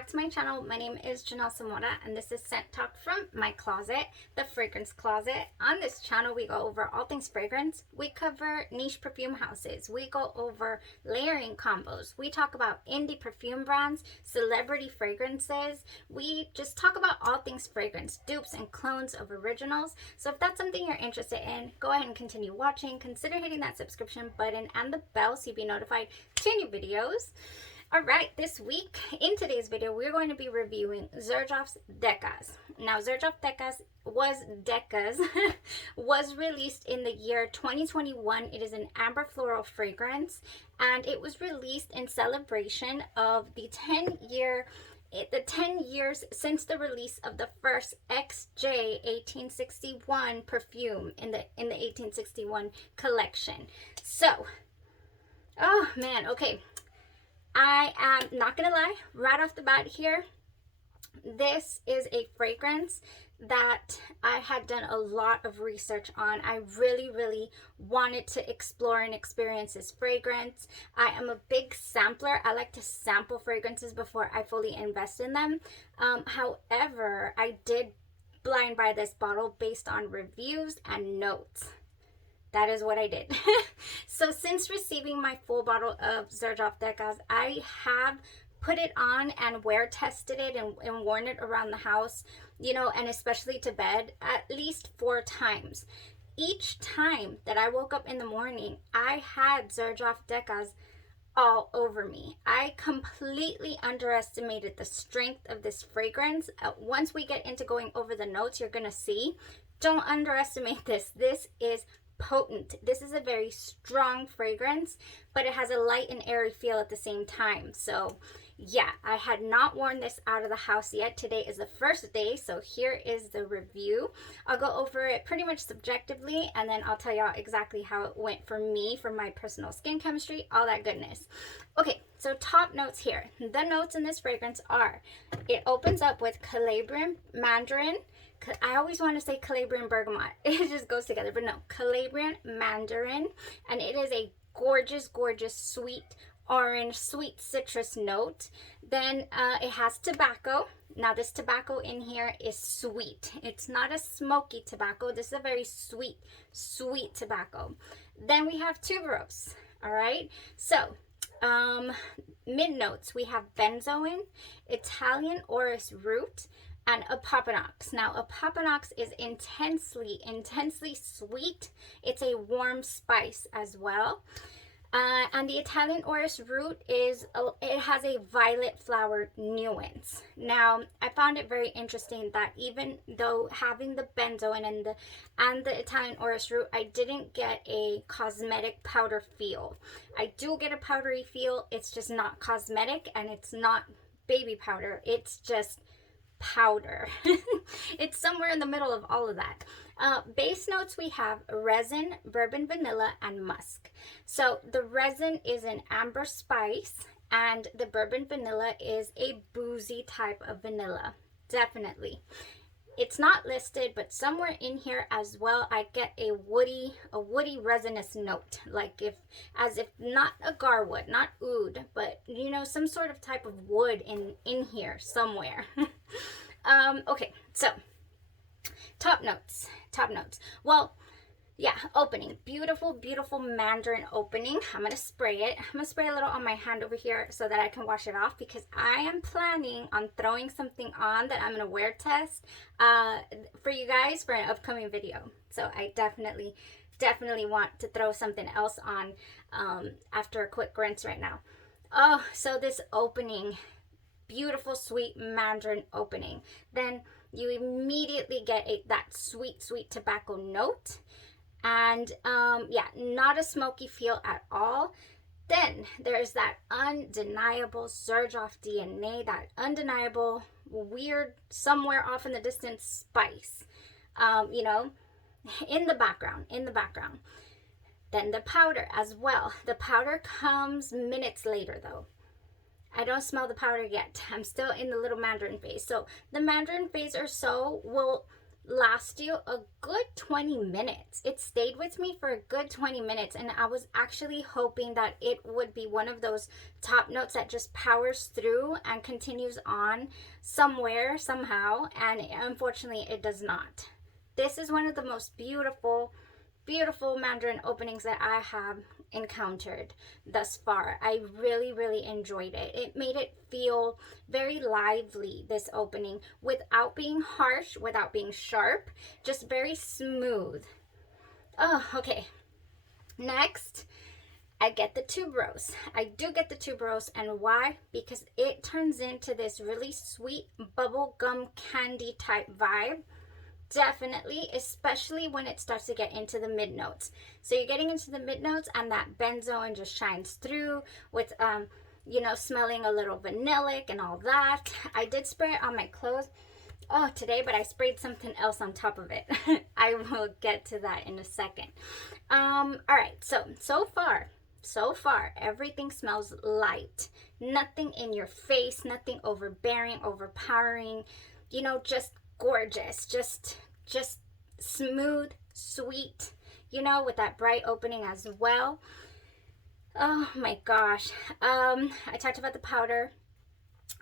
back to my channel. My name is Janelle Samora and this is Scent Talk from my closet, the fragrance closet. On this channel we go over all things fragrance. We cover niche perfume houses. We go over layering combos. We talk about indie perfume brands, celebrity fragrances. We just talk about all things fragrance, dupes and clones of originals. So if that's something you're interested in, go ahead and continue watching. Consider hitting that subscription button and the bell so you'll be notified to new videos. All right, this week in today's video we're going to be reviewing XERJOFF Decas. Now XERJOFF Decas was released in the year 2021. It is an amber floral fragrance and it was released in celebration of the 10 years since the release of the first XJ 1861 perfume in the 1861 collection. So, oh man, okay. I am not gonna lie, right off the bat here, this is a fragrance that I had done a lot of research on. I really wanted to explore and experience this fragrance. I am a big sampler. I like to sample fragrances before I fully invest in them. However, I did blind buy this bottle based on reviews and notes. That is what I did. So since receiving my full bottle of XERJOFF Decas, I have put it on and wear tested it and worn it around the house, you know, and especially to bed at least 4 times. Each time that I woke up in the morning, I had XERJOFF Decas all over me. I completely underestimated the strength of this fragrance. Once we get into going over the notes, you're gonna see. Don't underestimate this. This is potent. This is a very strong fragrance, but it has a light and airy feel at the same time. So yeah, I had not worn this out of the house yet. Today is the first day, so here is the review. I'll go over it pretty much subjectively, and then I'll tell y'all exactly how it went for me, for my personal skin chemistry, all that goodness. Okay, so top notes here. The notes in this fragrance are, it opens up with Calabrian Mandarin. I always want to say Calabrian Bergamot. It just goes together, but no. Calabrian Mandarin. And it is a gorgeous sweet orange, sweet citrus note. Then it has tobacco. Now this tobacco in here is sweet. It's not a smoky tobacco. This is a very sweet tobacco. Then we have tuberose. All right. So mid notes, we have benzoin, Italian orris root, and a papanox. Now a papanox is intensely sweet. It's a warm spice as well. And the Italian orris root is, it has a violet flower nuance. Now I found it very interesting that even though having the benzoin and the Italian orris root, I didn't get a cosmetic powder feel. I do get a powdery feel. It's just not cosmetic and it's not baby powder. It's just powder. It's somewhere in the middle of all of that. Base notes, we have resin, bourbon vanilla, and musk. So the resin is an amber spice and the bourbon vanilla is a boozy type of vanilla. Definitely. It's not listed, but somewhere in here as well I get a woody resinous note, like as if not a garwood, not oud, but you know, some sort of type of wood in here somewhere. Okay, so top notes. Well, yeah, opening, beautiful mandarin opening. I'm gonna spray it. I'm gonna spray a little on my hand over here so that I can wash it off, because I am planning on throwing something on that I'm gonna wear test for you guys for an upcoming video. So I definitely want to throw something else on after a quick rinse right now. Oh, so this opening, beautiful sweet mandarin opening. Then you immediately get that sweet tobacco note. And yeah, not a smoky feel at all. Then there's that undeniable XERJOFF DNA, that undeniable weird somewhere off in the distance spice, you know, in the background. Then the powder as well. The powder comes minutes later though. I don't smell the powder yet. I'm still in the little mandarin phase. So the mandarin phase or so will last you a good 20 minutes. It stayed with me for a good 20 minutes, and I was actually hoping that it would be one of those top notes that just powers through and continues on somewhere, somehow, and unfortunately it does not. This is one of the most beautiful Mandarin openings that I have encountered thus far. I really enjoyed it. It made it feel very lively, this opening, without being harsh, without being sharp, just very smooth. Oh, okay. Next, I get the tuberose. I do get the tuberose, and why? Because it turns into this really sweet bubblegum candy type vibe. Definitely, especially when it starts to get into the mid notes. So you're getting into the mid notes, and that benzoin just shines through with, you know, smelling a little vanillic and all that. I did spray it on my clothes today, but I sprayed something else on top of it. I will get to that in a second. All right, so far, everything smells light. Nothing in your face, nothing overbearing, overpowering, you know, just gorgeous, just smooth, sweet, you know, with that bright opening as well. Oh my gosh. I talked about the powder.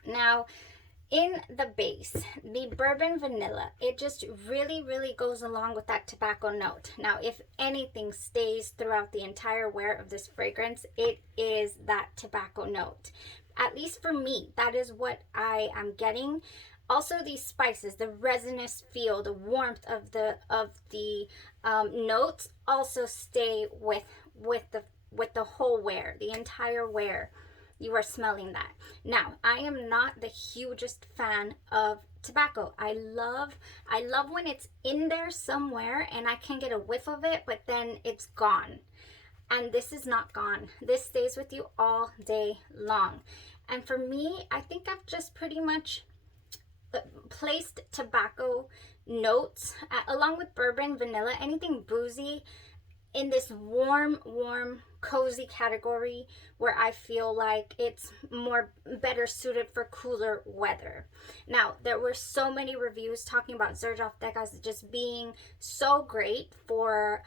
Now, in the base, the bourbon vanilla, it just really goes along with that tobacco note. Now, if anything stays throughout the entire wear of this fragrance, it is that tobacco note. At least for me, that is what I am getting. Also, these spices, the resinous feel, the warmth of the notes also stay with the whole wear, the entire wear. You are smelling that. Now, I am not the hugest fan of tobacco. I love when it's in there somewhere and I can get a whiff of it, but then it's gone. And this is not gone. This stays with you all day long. And for me, I think I've just pretty much placed tobacco notes along with bourbon, vanilla, anything boozy in this warm, cozy category where I feel like it's better suited for cooler weather. Now, there were so many reviews talking about Zerjoff Decas just being so great for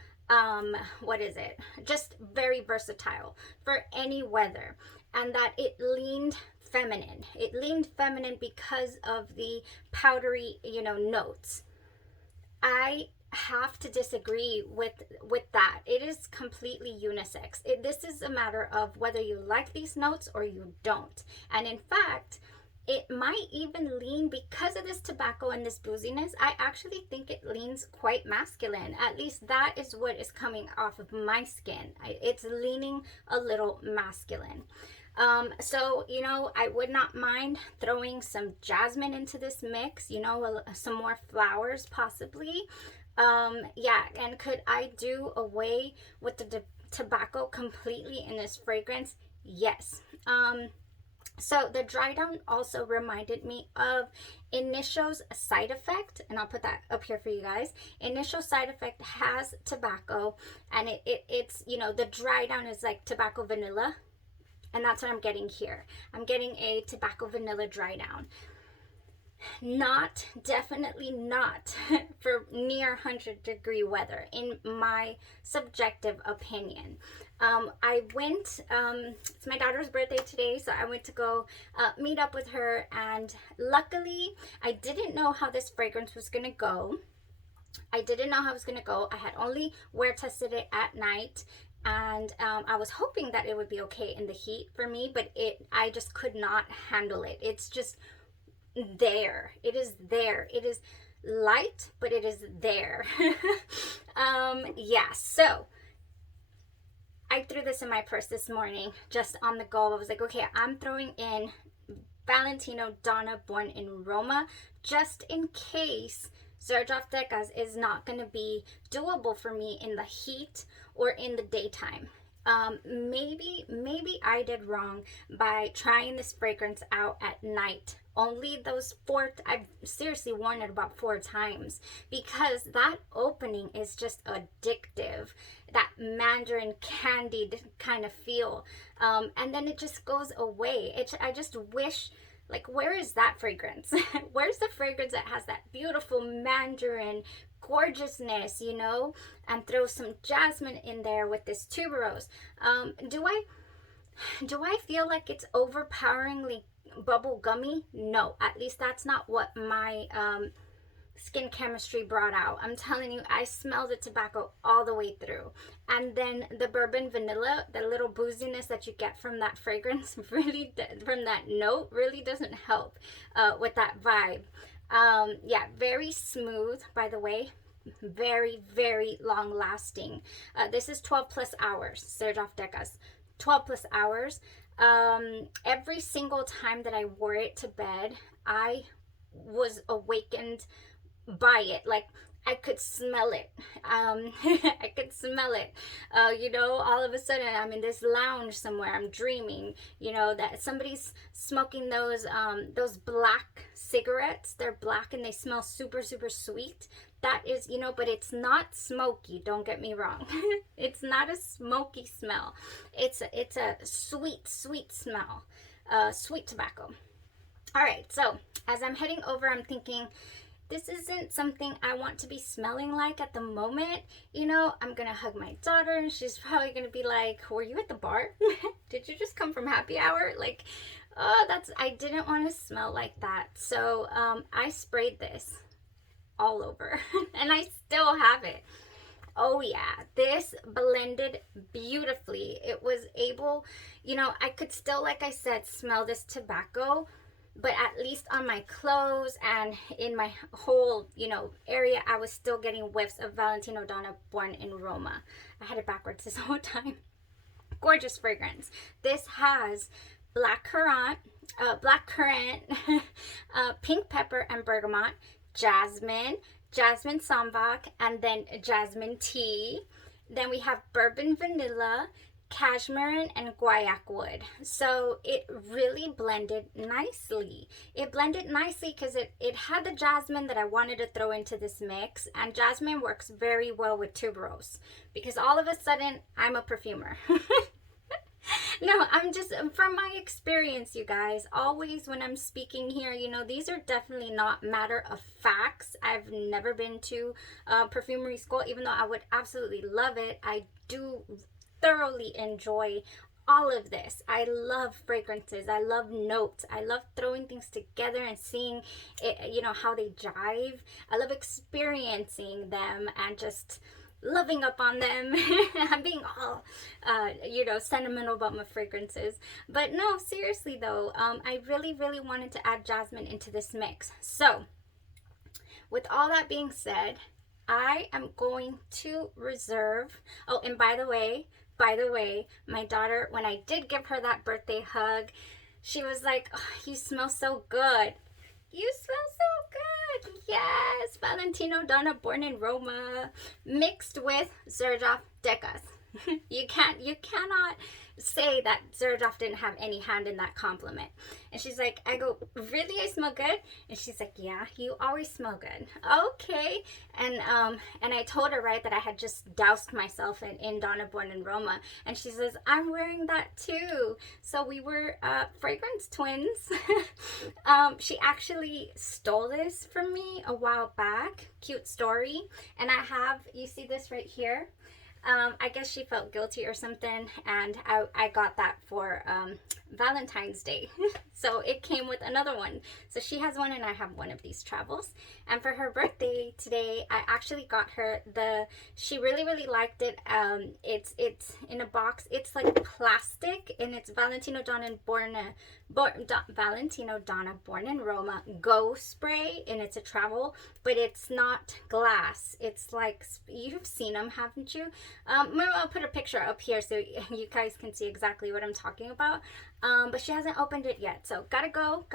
just very versatile for any weather, and that it leaned feminine. It leaned feminine because of the powdery, you know, notes. I have to disagree with that. It is completely unisex. This is a matter of whether you like these notes or you don't. And in fact, it might even lean, because of this tobacco and this booziness, I actually think it leans quite masculine. At least that is what is coming off of my skin. It's leaning a little masculine. So, you know, I would not mind throwing some jasmine into this mix, you know, some more flowers possibly. Yeah, and could I do away with the tobacco completely in this fragrance? Yes. So the dry down also reminded me of Initio's Side Effect, and I'll put that up here for you guys. Initio Side Effect has tobacco, and it's, you know, the dry down is like tobacco vanilla. And that's what I'm getting here. I'm getting a tobacco vanilla dry down. Definitely not for near 100-degree weather, in my subjective opinion. I went, it's my daughter's birthday today, so I went to go meet up with her, and luckily, I didn't know how this fragrance was going to go. I had only wear tested it at night, and I was hoping that it would be okay in the heat for me, but I just could not handle it. It's just there. It is there. It is light, but it is there. Yeah, so I threw this in my purse this morning just on the go. I was like, okay, I'm throwing in Valentino Donna Born in Roma just in case Zerjoff Decas is not going to be doable for me in the heat or in the daytime. Maybe I did wrong by trying this fragrance out at night. Only those I've seriously worn it about 4 times, because that opening is just addictive, that mandarin candied kind of feel, and then it just goes away. I just wish, Like, where is that fragrance? Where's the fragrance that has that beautiful mandarin gorgeousness, you know, and throw some jasmine in there with this tuberose? Do I feel like it's overpoweringly bubble gummy? No, at least that's not what my skin chemistry brought out. I'm telling you, I smell the tobacco all the way through. And then the bourbon vanilla, the little booziness that you get from that fragrance, really, from that note, really doesn't help with that vibe. Yeah, very smooth, by the way. Very, very long lasting. This is 12 plus hours, Zerjoff Decas. 12 plus hours. Every single time that I wore it to bed, I was awakened by it. Like, I could smell it. I could smell it. You know, all of a sudden I'm in this lounge somewhere, I'm dreaming, you know, that somebody's smoking those black cigarettes. They're black and they smell super, super sweet. That is, you know, but it's not smoky, don't get me wrong. It's not a smoky smell. It's a sweet, sweet smell. Sweet tobacco. All right, so as I'm heading over, I'm thinking, this isn't something I want to be smelling like at the moment. You know, I'm gonna hug my daughter and she's probably gonna be like, were you at the bar? Did you just come from happy hour? Like, oh, I didn't want to smell like that. So I sprayed this all over and I still have it. Oh yeah, this blended beautifully. It was able, you know, I could still, like I said, smell this tobacco, but at least on my clothes and in my whole, you know, area, I was still getting whiffs of Valentino Donna, born in Roma. I had it backwards this whole time. Gorgeous fragrance. This has black currant, pink pepper and bergamot, jasmine sambac, and then jasmine tea. Then we have bourbon vanilla, cashmere, and guaiac wood. So it really blended nicely. It blended nicely because it had the jasmine that I wanted to throw into this mix, and jasmine works very well with tuberose because all of a sudden I'm a perfumer. No, I'm just, from my experience, you guys, always when I'm speaking here, you know, these are definitely not matter of facts. I've never been to perfumery school, even though I would absolutely love it. I do thoroughly enjoy all of this. I love fragrances. I love notes. I love throwing things together and seeing it, you know, how they jive. I love experiencing them and just loving up on them. I'm being all you know, sentimental about my fragrances, but no, seriously though, I really wanted to add jasmine into this mix. So with all that being said, I am going to reserve, oh, and by the way, my daughter, when I did give her that birthday hug, she was like, oh, you smell so good. You smell so good. Yes, Valentino Donna, born in Roma, mixed with Zerjoff Decas. You cannot say that Zerjoff didn't have any hand in that compliment. And she's like, I go, really, I smell good? And she's like, yeah, you always smell good. Okay. And I told her, right, that I had just doused myself in Donna, born in Roma. And she says, I'm wearing that too. So we were fragrance twins. She actually stole this from me a while back. Cute story. And I have, you see this right here? I guess she felt guilty or something, and I got that for Valentine's Day. So it came with another one. So she has one and I have one of these travels. And for her birthday today, I actually got her she really liked it. It's in a box. It's like plastic, and it's Valentino Donna, born in Roma Go spray, and it's a travel, but it's not glass. It's like, you've seen them, haven't you? I'll put a picture up here so you guys can see exactly what I'm talking about. But she hasn't opened it yet, so gotta go.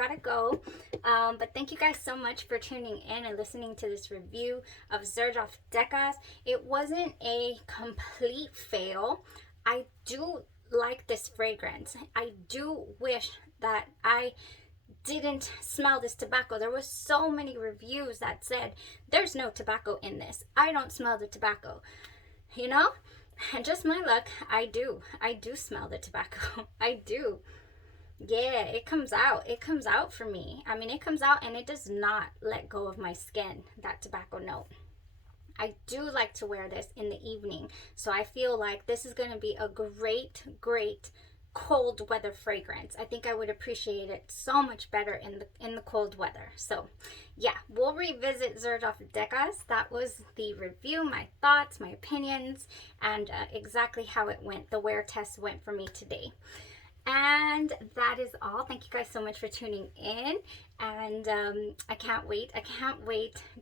But thank you guys so much for tuning in and listening to this review of Zerjoff Decas. It wasn't a complete fail. I do like this fragrance. I do wish that I didn't smell this tobacco. There was so many reviews that said there's no tobacco in this. I don't smell the tobacco, you know? And just my luck, I do smell the tobacco. I do. Yeah, it comes out. It comes out for me. I mean, it comes out and it does not let go of my skin, that tobacco note. I do like to wear this in the evening, so I feel like this is going to be a great, great cold weather fragrance. I think I would appreciate it so much better in the cold weather. So yeah, we'll revisit Zerjoff Decas. That was the review, my thoughts, my opinions, and exactly how it went. The wear test went for me today. And that is all. Thank you guys so much for tuning in. And I can't wait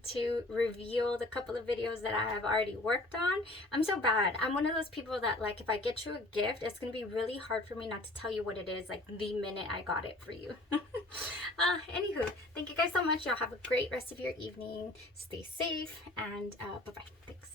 to reveal the couple of videos that I have already worked on. I'm so bad. I'm one of those people that, like, if I get you a gift, it's gonna be really hard for me not to tell you what it is, like, the minute I got it for you. Anywho, thank you guys so much. Y'all have a great rest of your evening. Stay safe, and bye-bye. Thanks.